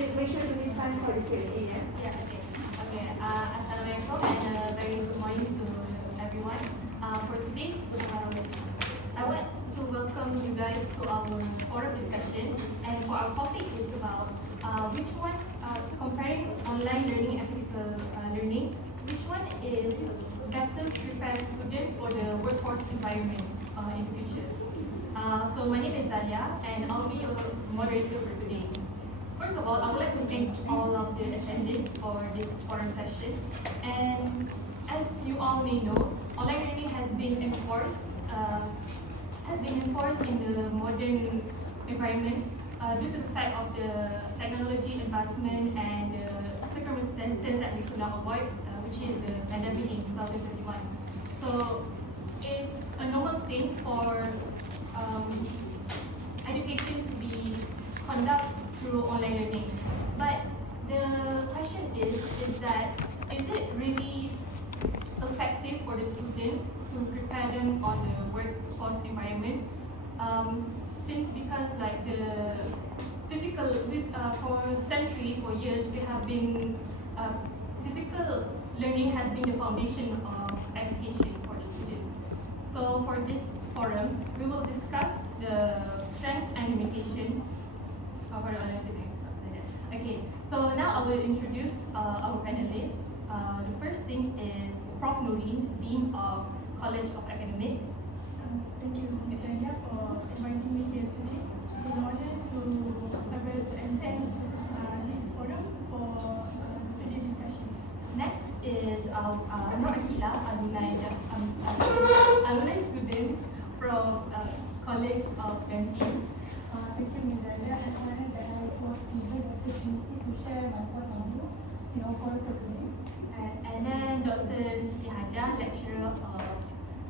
make sure to leave time for the Q&A, yeah? Yeah, okay. Okay, Assalamualaikum and very good morning to everyone. For today's, I want to welcome you guys to our forum discussion, and for our topic is about which one, comparing online learning and physical learning, which one is better to prepare students for the workforce environment in the future. So my name is Zalia and I'll be your moderator for today. First of all, I would like to thank all of the attendees for this forum session. And as you all may know, online learning has been enforced in the modern environment due to the fact of the technology advancement and the circumstances that we could not avoid, which is the pandemic in 2021. So it's a normal thing for education to be conducted through online learning. But the question is that is it really effective for the student to prepare them on the workforce environment? Because like the physical, for centuries, for years, we have been physical learning has been the foundation of education for the students. So for this forum, we will discuss the strengths and limitations of our online settings. Okay, so now I will introduce our panelists. The first thing is Prof. Nurin, Dean of College of Academics. Thank you, Zalia, for inviting me here today. It's an honor to able to attend this forum for today's discussion. Next is Nur Akila, alumni students from College of MT. Thank you, Ms. Zalia. I'm honored that I was given the opportunity to share my point of view in our forum today. And then Dr. Siti Hajar, lecturer of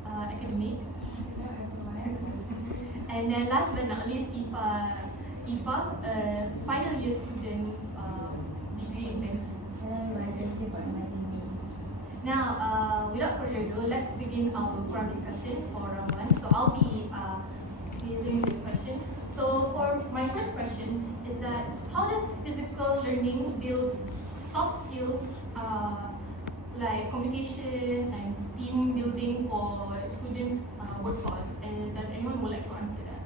academics. And then last but not least, Ifa, final year student, degree in banking. Now, without further ado, let's begin our forum discussion for round one. So I'll be dealing with the question. So for my first question is that how does physical learning build soft skills like communication and team building for students' workforce? And does anyone would like to answer that?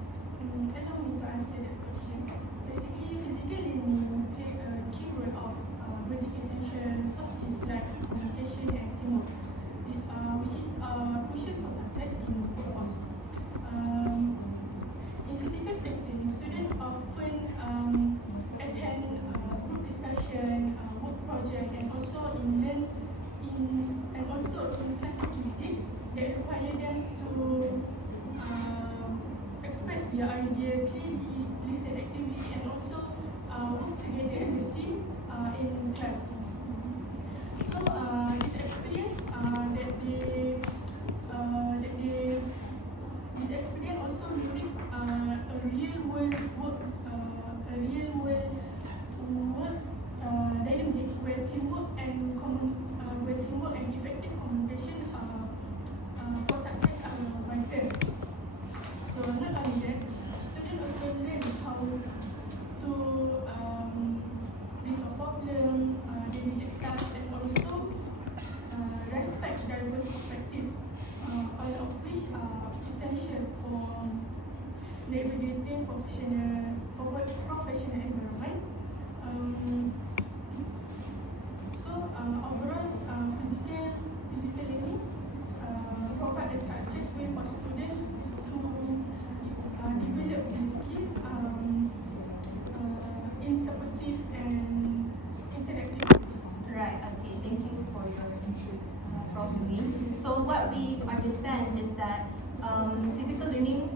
Allow me to answer this question. Basically, physical learning play a key role of building essential soft skills like communication and teamwork, which is crucial for success in workforce. In physical setting, students often attend group discussion, work project, and also in class activities that require them to express their idea clearly, listen actively, and also work together as a team in class. So this experience this experience also mimic a real world work dynamic where teamwork and effective communication for success are vital. So not only that, students also learn how to resolve problems, delegate tasks, and also respect diverse perspectives, all of which are essential for navigating professional environment. Overall, physical learning provide a success way for students to develop this skill in supportive and interactive ways. Right, okay, thank you for your input, Prof. Nurin. So what we understand is that physical learning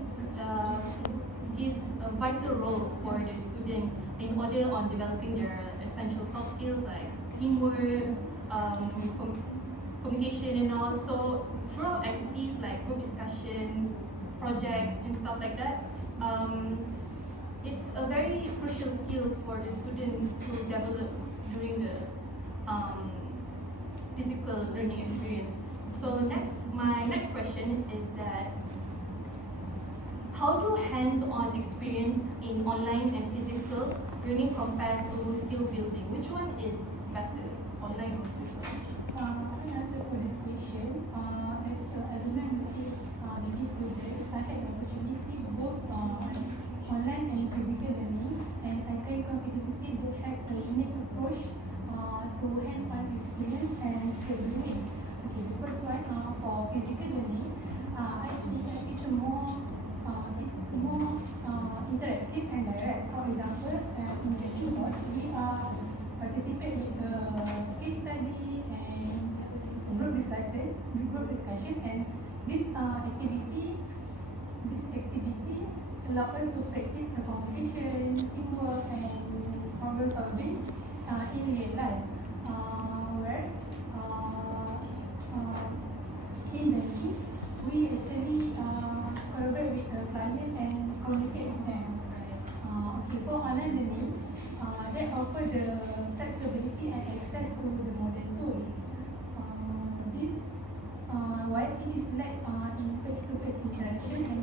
gives a vital role for the student in order on developing their essential soft skills like teamwork, communication, and also throughout activities like group discussion, project, and stuff like that. It's a very crucial skills for the student to develop during the physical learning experience. So my next question is that how do hands-on experience in online and physical learning compared to skill building? Which one is better, online or physical? I answer for this question. As an alumni Muslim degree student, I had the opportunity both online and physical learning, and I can confidently say that has a unique approach to hands-on experience and skill building. Okay, the first one for physical learning, I think that it's more interactive and direct. For example, in the course, we participate with the case study and group discussion, and this activity allows us to practice the communication, teamwork, and problem solving in real life. Whereas in learning, we actually collaborate with the client and communicate with them. Okay, for online learning, that offer the flexibility and access to the modern tool. This while it is lack in face-to-face interaction and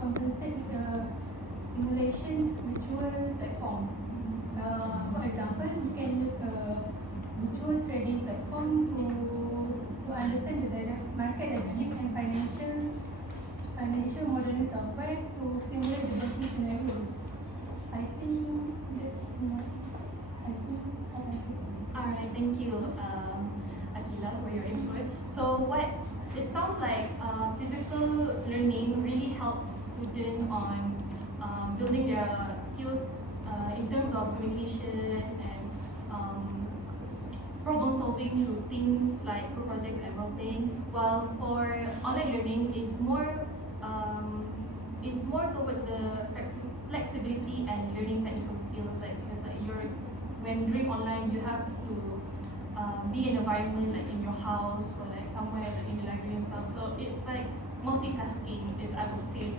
compensates the simulations virtual platform. For example, you can use a virtual trading platform to understand the market dynamic and financial modeling software to simulate the business scenarios. I think that's I think I answered this. Alright, thank you, Akila, for your input. So it sounds like physical learning really helps students on building their skills in terms of communication and problem solving through things like group projects and role playing. While for online learning is more towards the flexibility and learning technical skills. Like because when doing online, you have to be in an environment like in your house or like somewhere like in the library and stuff. So it's like multitasking is, I would say,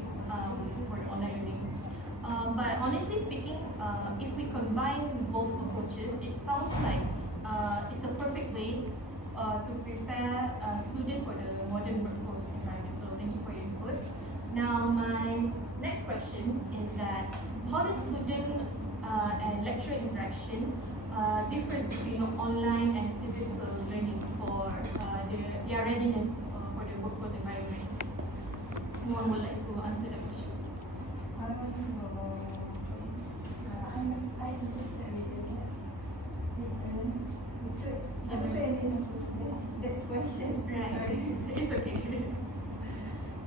for online learning. But honestly speaking, if we combine both approaches, it sounds like it's a perfect way to prepare a student for the modern workforce environment. So thank you for your input. Now my next question is that how does student and lecturer interaction differs between online and physical learning for their readiness for the workforce environment? Anyone would like to answer that question? I'm interested with this question. Right. Sorry. It's okay.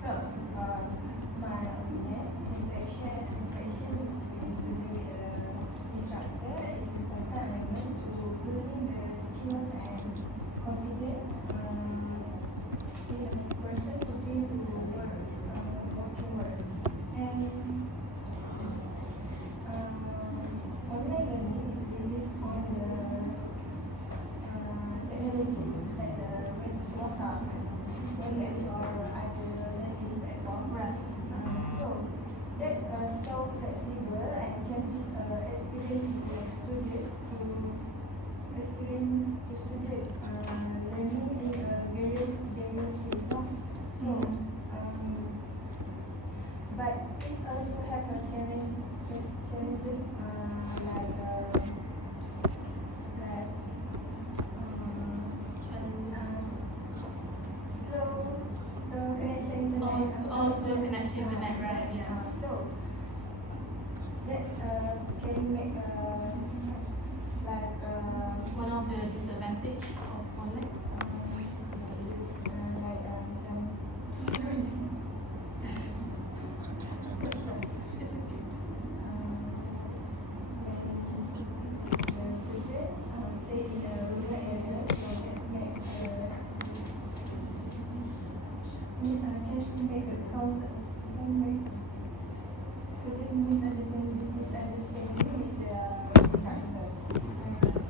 So, my opinion, interaction with the instructor is important element to building the skills and confidence in a person to bring to work, working world. And online learning is based on the technologies like WhatsApp, WebEx, or other learning platform. Right. So that's so flexible and can just experience student learning in various ways. So, but it also have a challenges like slow connection internet. Also connection with net, right? Yes. So that's can make like One of the disadvantage of online. like It's okay. stay in the rural areas, so that make can make a cause, can make student misunderstanding with the instructor.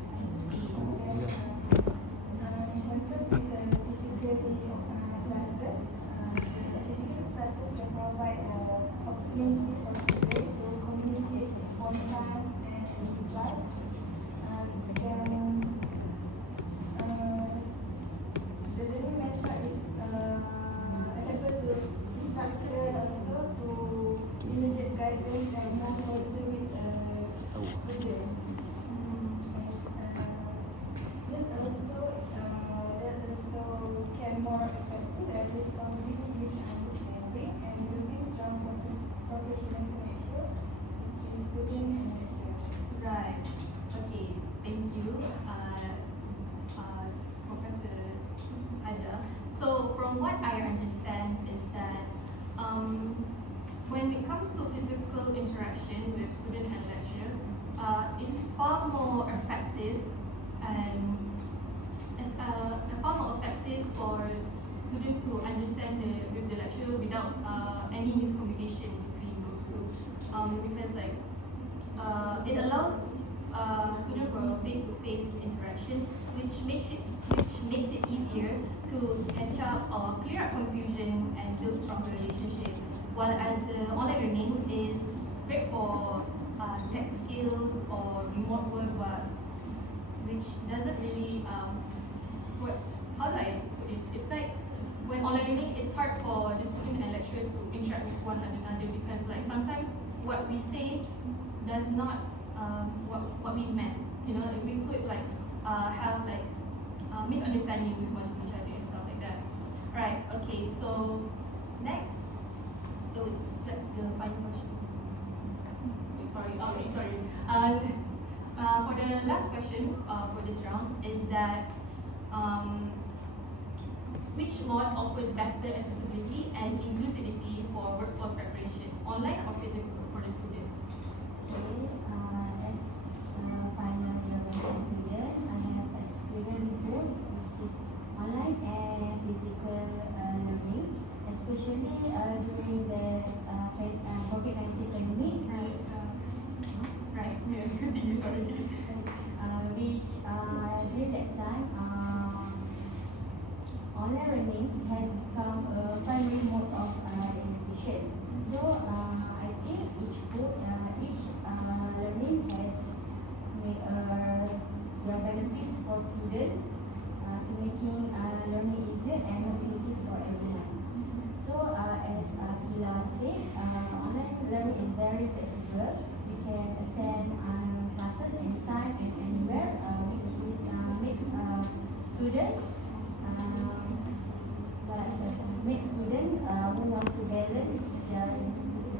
I see. it's far more effective and far more effective for students to understand the lecture without any miscommunication between those two. Because like it allows student for face-to-face interaction, which makes it easier to catch up or clear up confusion and build stronger relationship. While as the online learning is great for tech skills or remote work, but which doesn't really how do I put this? It's like when online learning, it's hard for the student and lecturer to interact with one another because like sometimes what we say does not what we meant. You know, we could like have like misunderstanding with one each other and stuff like that. Right. Okay. So next, that's the final question. Sorry. Okay. Sorry. For the last question for this round is that which mode offers better accessibility and inclusivity for workforce preparation, online or physical for the students? Okay, as final year student, I have experienced both, which is online and physical learning, especially during the COVID-19 pandemic. Right. Yeah. Continue. Sorry. Which during that time, online learning has become a primary mode of education. So I think each learning has made their benefits for students to making learning easier and more inclusive for everyone. So as Kila said, online learning is very flexible. We can attend classes anytime and anywhere, which is make students make students who want to balance their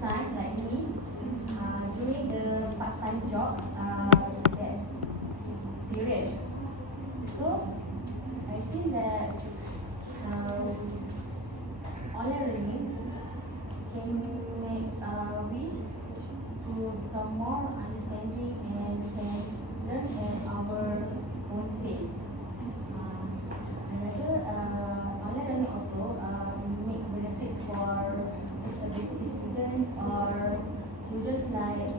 time like me during the part-time job that period. So I think that online learning can make we to become more understanding and we can learn at our own pace. Another online learning also make benefit for disability students or students like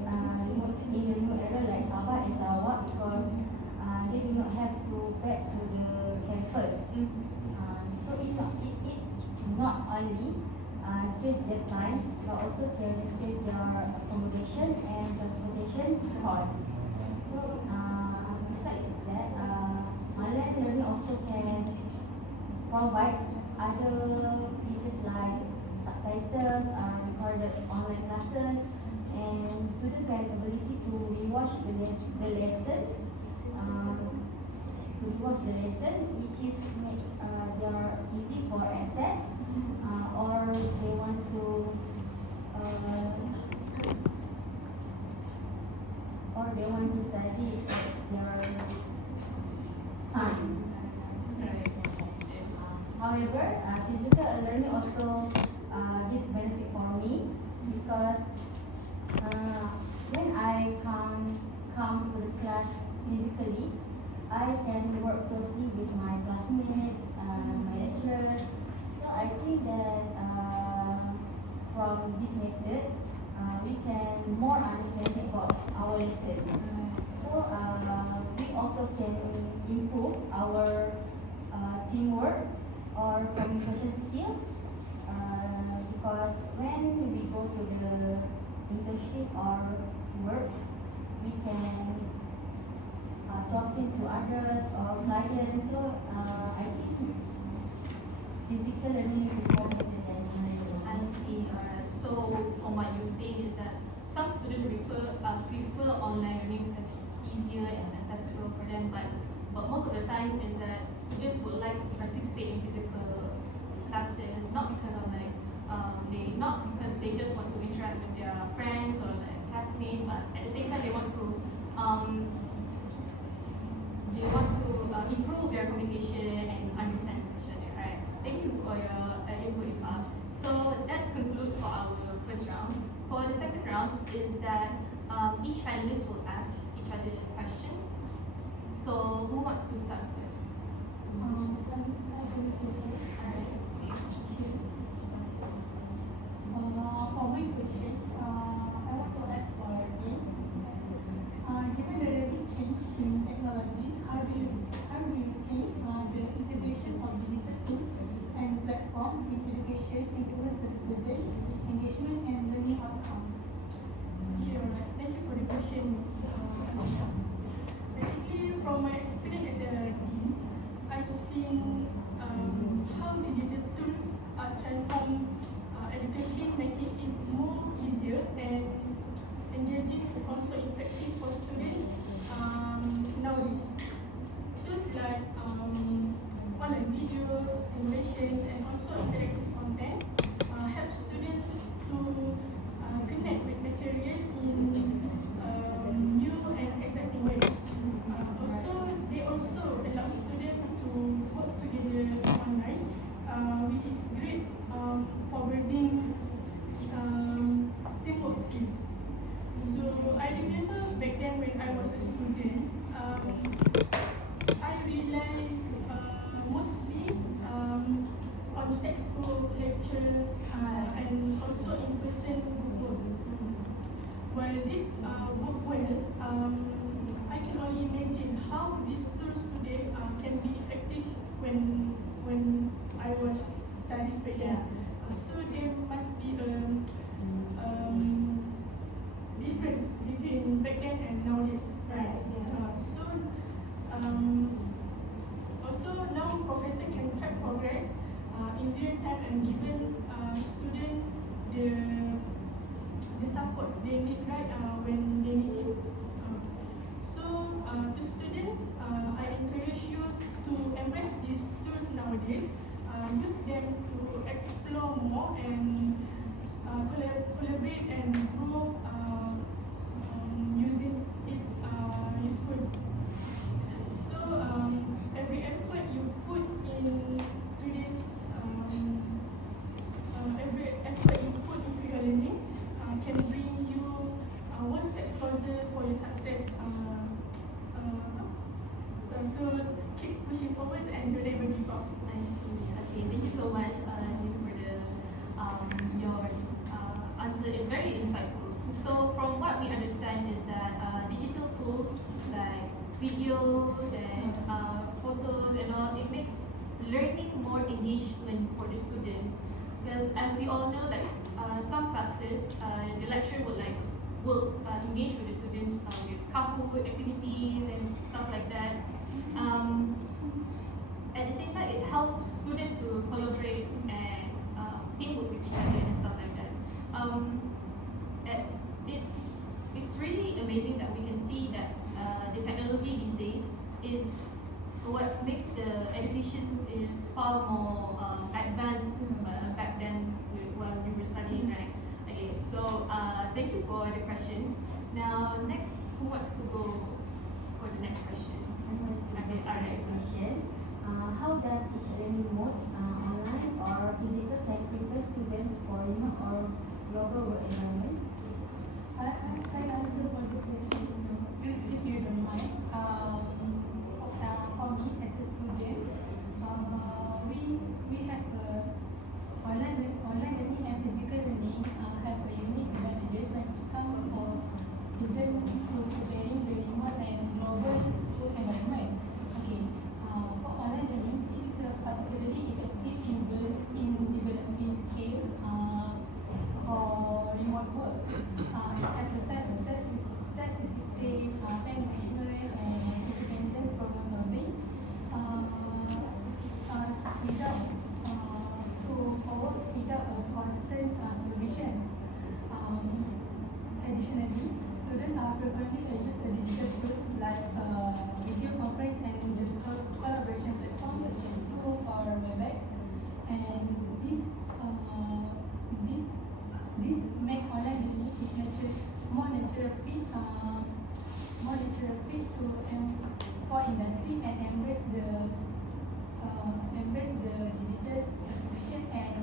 in the new era like Sabah and Sarawak because they do not have to back to the campus. So it's not only save their time but also can save their accommodation and transportation costs. So besides that, online learning also can provide other features like subtitles, recorded online classes, and students have the ability to rewatch the lessons, which is make their easy for access, or they want to study at their time. However, physical learning also gives benefit for me because when I come to the class physically, I can work closely with my classmates, my lecturers. So I think that from this method, we can more understand about our lesson. So we also can improve our teamwork or communication skill because when we go to the internship or work, we can talking to others or clients. So I think physical learning is more better than online. I see. Alright. So from what you're saying is that some students prefer online learning because it's easier and accessible for them, but most of the time is that students would like to participate in physical classes not because of like not because they just want to interact with their friends or like classmates, but at the same time they want to improve their communication and understand each other. Right? Thank you for your input, Ifa. So that's conclude for our first round. For the second round is that each panelist will ask wants to start first? For my questions, I want to ask for again. Given the rapid change in technology, how do you think the integration of digital tools and platforms in education influences student engagement and learning outcomes? Okay, alright. Thank you for the question, Ms. Anisha. Basically, from my experience as a dean, I've seen how digital tools transform education, making it more easier and engaging and also effective for students nowadays. Tools like online videos, simulations, and also interactive content help students to connect with material in new and exciting ways. They also allow students to work together online, which is great for building teamwork skills. So I remember back then when I was a student, I rely mostly on textbook lectures and also in-person work. While this work well, I can only imagine how these tools today can be effective when I was studies back then. So there must be a difference between back then and nowadays, right? Also now professor can track progress in real time and given student the support they need, right, when they need it. To students, I encourage you to embrace these tools nowadays. Use them to explore more and collaborate and grow using it useful. So every effort you put into this, every effort you put into your learning can bring you one step closer for your success. So keep pushing forwards and don't ever give up. I see. Okay, thank you so much, Nilu, for the your answer. It's very insightful. So from what we understand is that digital tools like videos and photos and all, it makes learning more engagement for the students. Because as we all know, like some classes, the lecturer will engage with the students with Kahoot activities and stuff like that. At the same time, it helps students to collaborate and teamwork with each other and stuff like that. It's really amazing that we can see that the technology these days is what makes the education is far more advanced back then while we were studying, right? Okay, so thank you for the question. Now, next, who wants to go for the next question? Okay, alright. Question. How does each learning mode, online or physical, can prepare students for remote or global work environment? I answer for this question if you don't mind. For me as a student, we have online learning and physical learning have a unique advantages when it comes for students to preparing the remote and global work environment. Okay, for online learning, it is particularly effective in developing skills for remote work. It exercises self-discipline, time management, and independence problem solving. Without without a constant supervision. Additionally, students are frequently use digital tools like video conference and the collaboration platforms such as Zoom or Webex, and this make online learning is more natural fit to for industry and embrace the digital application and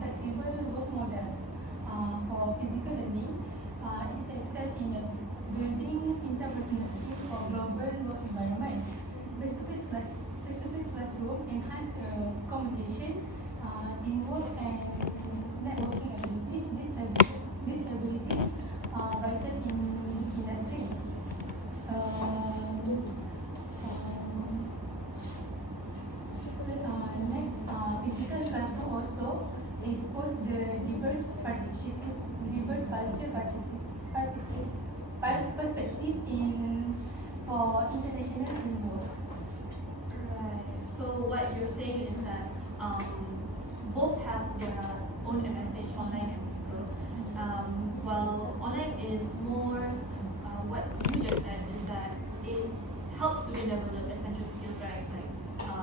flexible work models. For physical learning, it's excelled in building interpersonal skills for global work environment. or international teamwork. Right. So what you're saying is that both have their own advantage, online and physical. While online is more, what you just said is that it helps students develop essential skills, right? Like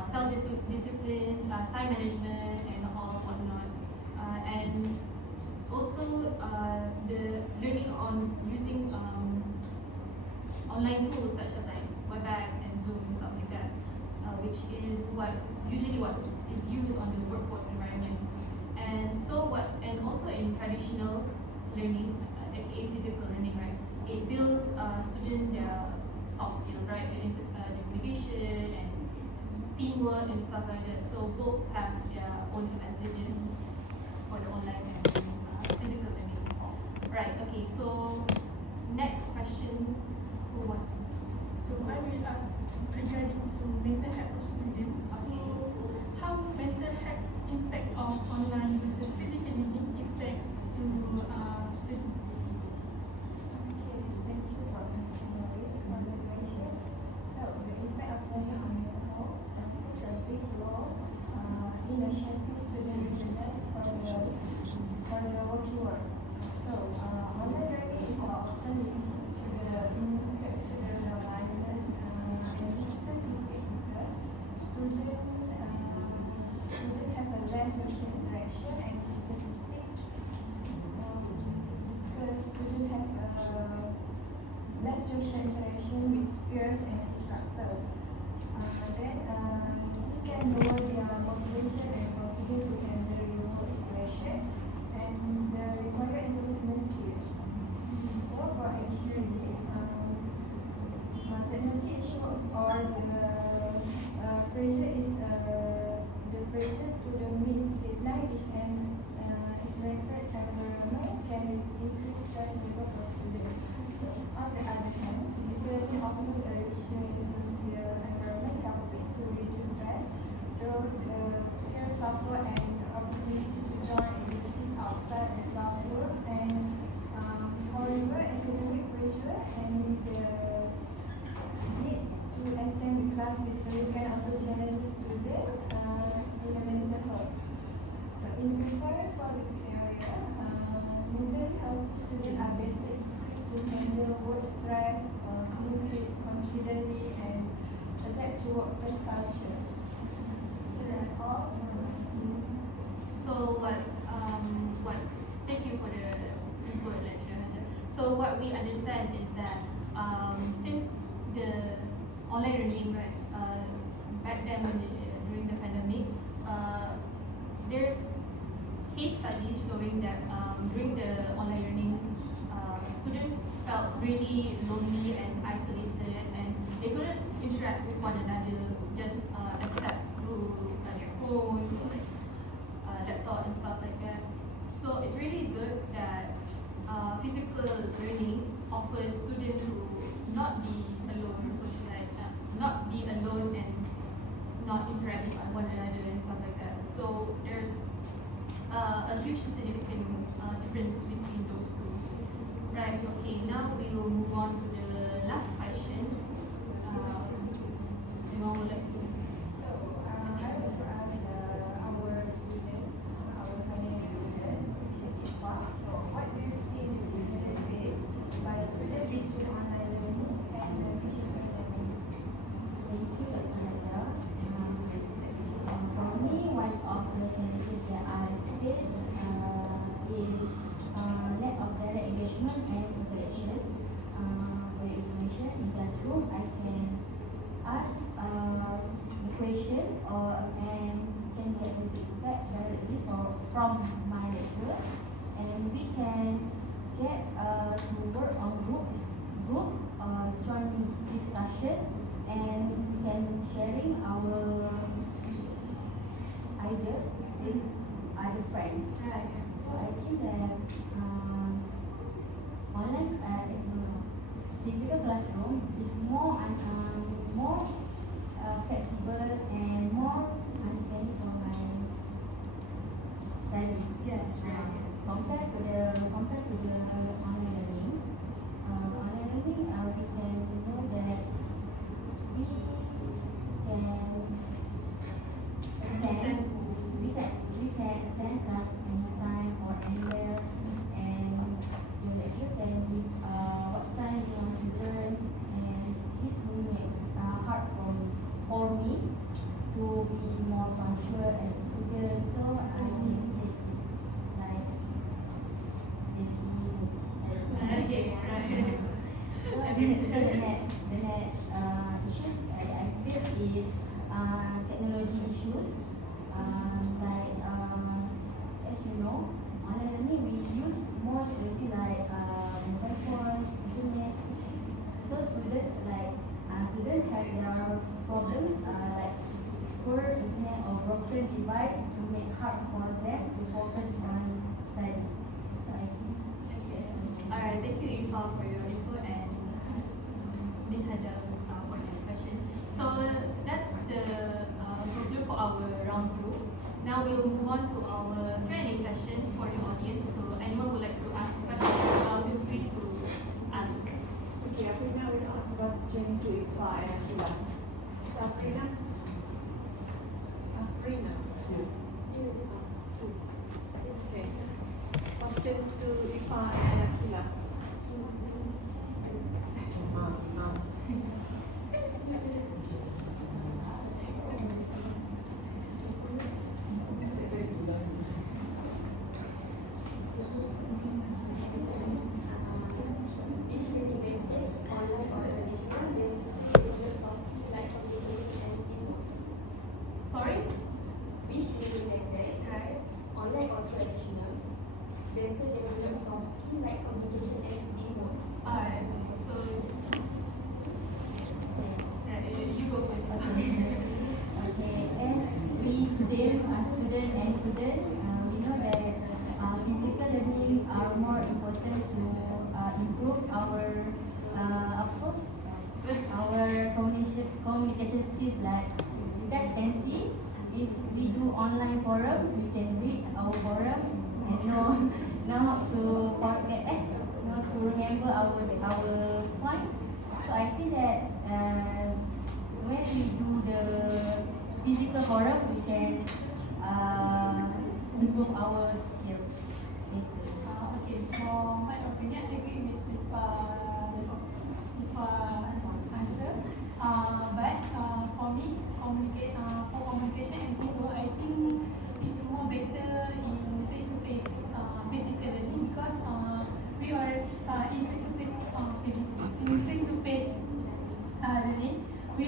self-disciplines, time management, and all whatnot. And also the learning on using online tools such as like WebEx and Zoom and stuff like that, which is usually what is used on the workforce environment. And also in traditional learning, aka physical learning, right? It builds student their soft skills, right? And the communication and teamwork and stuff like that. So both have their own advantages for the online and physical learning. Right. Okay. So next question. Who wants? So I will ask regarding to mental health of students. Okay. So how mental health impact of online versus physical learning affects to students? Okay, so thank you for answering for the question. So the impact of learning on mental health plays a big role in the shaping student readiness for the working world. So online learning is often linked to the institutional environment and digital feedback because students have a less social interaction and digital feedback because students have less social interaction with peers and instructors. Then this can lower their motivation and confidence to handle remote situation and the required interpersonal skills. So for actually technology issue or the pressure is the pressure to the meet deadline is an accelerated environment can increase stress level for students. On the other hand, learning offers a richer social environment helping to reduce stress through the peer support and opportunities to join activities outside the classroom. And however, academic pressure and the need to attend the class physically can also challenge students in a mental health. So in preparing for the area, mental health students are better equipped to handle work stress, communicate confidently, and adapt to workplace culture. So that's all. So thank you for the input, lecturer. So what we understand is that since the online learning, right, back then during the pandemic, there's case studies showing that during the online learning, students felt really lonely and isolated, and they couldn't interact with one another just except through their phones or like laptop and stuff like that. So it's really good that physical learning offers students to not be alone or socialize, not be alone and not interact with one another and stuff like that. So there's a huge significant difference between those two. Right, okay, now we will move on to the last question. Anyone would like to? So I want to ask our student, our final student, which is Ifa. So what do you think the difference is by student between online learning and physical learning? Thank you, Dr. Haja. For me, one of the challenges that I face is lack of direct engagement and interaction. For your information, in classroom, I can ask the question and can get the feedback directly from my lecturer, and we can get to work on group joint discussion, and can sharing our ideas with other friends. So I think that online physical classroom is more flexible and more understanding for my study. Yes. Compared to the online learning, we can know that technology issues. Like as you know, online learning we use more technology like mobile phones, internet. So students students have their problems like poor internet or broken device to make hard for them to focus on study. So I think Alright, thank you Ifa for your input and Miss Hajar for your question. So that's the conclude for our round 2. Now we'll move on to our Q&A session for the audience. So anyone would like to ask questions, feel free to ask. Okay, Afrina will ask question to Ifa and Akila. So Afrina? Afrina? Okay. Question to Ifa and Akila. Is learning based online or traditional? Then soft skill like communication and teamwork. Sorry? Which learning method, right? Online or traditional? Better develop soft skill like communication and teamwork. Alright, so you go first. okay, as we same student and student, we know that physical learning are more important to improve our our communication skills. Like you guys can see, if we do online forum, we can read our forum and know how to forget, know to remember our point. So I think that when we do the physical forum, we can improve our skills. Thank you. Okay, for my opinion, I agree with answer. But for me, for communication and teamwork, I think it's more better in face-to-face physical learning because we are in face-to-face learning. We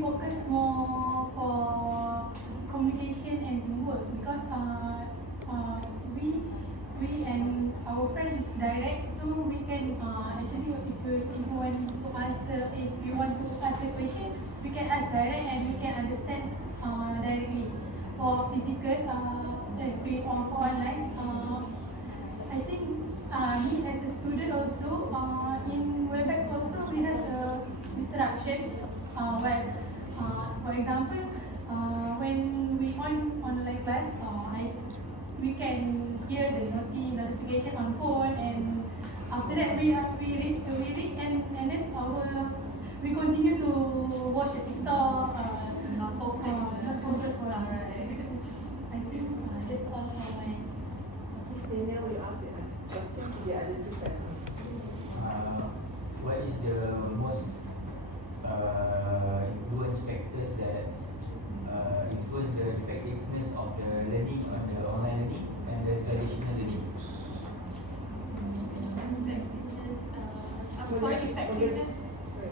focus more for communication and teamwork because we and our friend is direct, so we can actually if you want to ask the question, we can ask direct and we can understand directly. For physical, for online, I think me as a student also in Webex also we have a distraction. For example, when we on online class, we can hear the notification on phone, and after that we read and then we continue to watch the TikTok. Not focus. Not focus for us. I think that's all for my. Daniel will ask a question to the other two panelists. What is the most influence factors that influence the effectiveness of the learning on the online learning and the traditional learning? Effectiveness, I'm sorry, effectiveness?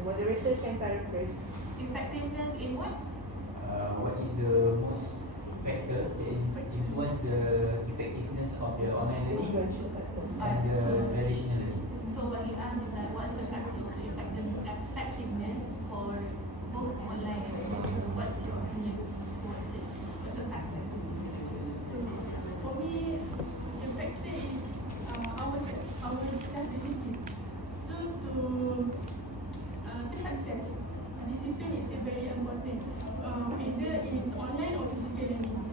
Moderator can paraphrase. Effectiveness in what? What is the most factor that influence the effectiveness of the online learning Influential factor. and the traditional learning? So what he asked is that what's the effectiveness for both online and traditional? What's your opinion towards it? What's the factor? So for me, the factor is our self-discipline. So to success, discipline is very important. Either it's online or physical learning.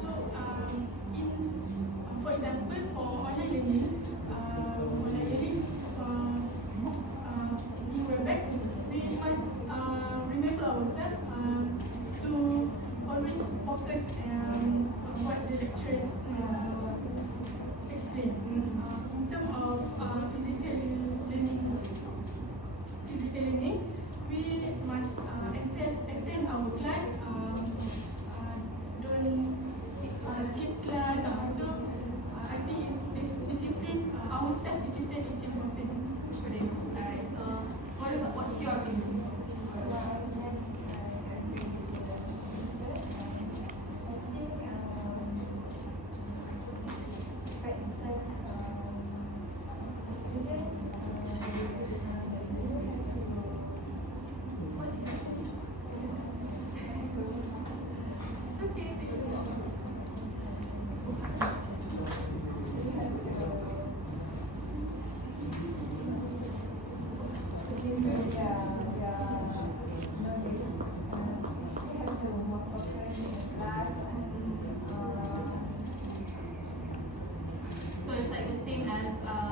So for example, for online learning, in Webex, we must remember ourselves to always focus on what the lecturers explain. In terms of physical learning, we must attend our class. Don't skip class. So I think it's as